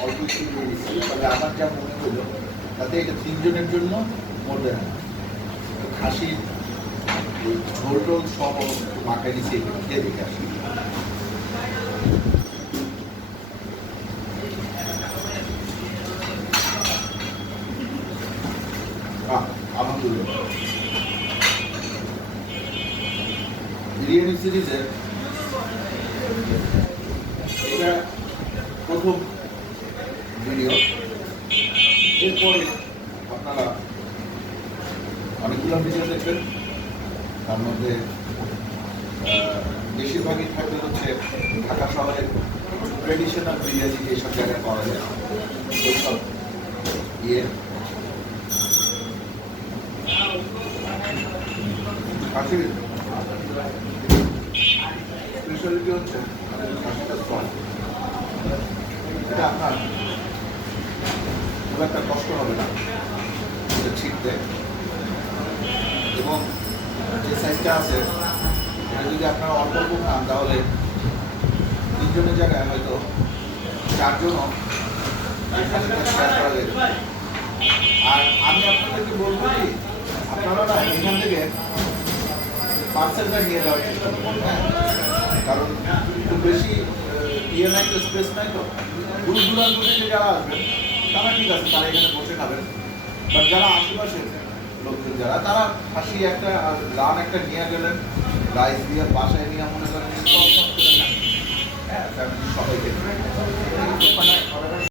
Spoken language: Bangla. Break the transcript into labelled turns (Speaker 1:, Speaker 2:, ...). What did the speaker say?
Speaker 1: অল্প একটু তবে আমার যা মনে হলো তাতে এটা তিনজনের জন্য মরবে না খাসির ঝোল টোল সব মাখায় নিচে খেয়ে দেখে আসি বিরিয়ানি সিরিজের এটা প্রথম ভিডিও। এরপরে আপনারা অনেকগুলো ভিডিও দেখবেন। তার মধ্যে বেশিরভাগই থাকবে হচ্ছে ঢাকা শহরের ট্রেডিশনাল বিরিয়ানি যেসব জায়গায় পাওয়া যায়। সেইসব ইয়ে। খাসির স্পেশালিটি হচ্ছে সফট এটা আপনার খুব একটা কষ্ট হবে না। ছিটতে এবং যে সাইজটা আছে, এটা যদি আপনারা অল্প অল্প খান, তাহলে তিনজনের জায়গায় হয়তো চারজনও আর আমি আপনাদেরকে বলব কি, আপনারা এখান থেকে পার্সেলটা নিয়ে যাওয়ার চেষ্টা করবেন হ্যাঁ? কারণ খুব বেশি নাই তো স্পেস নাই তো। দূর দূরান্ত থেকে যারা আসবেন তারা ঠিক আছে, তারা এখানে বসে খাবেন বাট যারা আশেপাশের লোকজন, যারা, তারা হাসি একটা গান একটা নিয়ে গেলেন রাইস দিয়ে বাসায় নিয়ে মনে করেন সব সব। হ্যাঁ সবাই সবাইকে